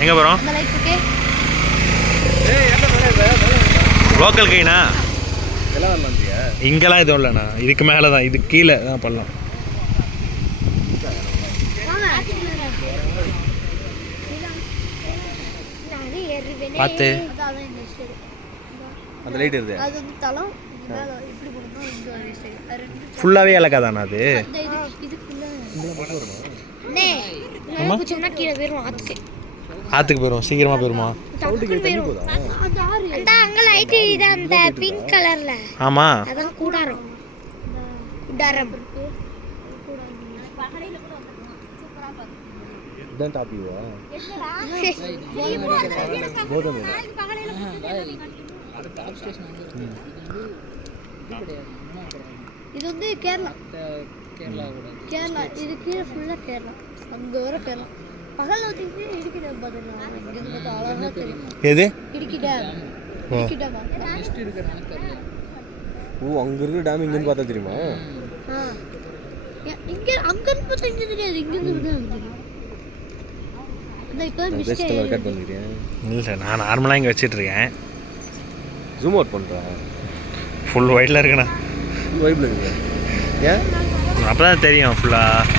எங்கே போகிறோம்? லோக்கல் கைண்ணா. இங்கெல்லாம் எதுவும் இல்லைண்ணா, இதுக்கு மேலே தான், இது கீழே தான் பண்ணலாம். பார்த்து அந்த லைட் இருக்குது, ஃபுல்லாகவே இலக்கா தானே அது? ஆற்றுக்கு போயிடும், சீக்கிரமாக போயிடுமா? ஆமாம், இது வந்து கேரளா. கேரளா இது கீழே ஃபுல்லாக கேரளா, அங்கே வர கேரளா. பகல் ஊற்றிட்டு இடுக்கி டேம் பார்த்துருக்காங்க, இங்கேருந்து பார்த்தா அழகாக தெரியும். எது இடுக்கி டேம்? இடுக்கி டேம் அங்கே இருக்கிற டேம் இங்கேருந்து பார்த்தா தெரியுமா? இங்கே அங்கேருந்து பார்த்தா இங்கே தெரியாது, இங்கேருந்து தான் தெரியும். இல்லை, நான் நார்மலாக இங்கே வச்சிட்ருக்கேன். ஜூம் அவுட் பண்ணுறேன், ஃபுல் ஒயிட்டில் இருக்குண்ணா. ஒயிட்டில் இருக்குங்க. ஏன்? அப்போ தான் தெரியும் ஃபுல்லாக.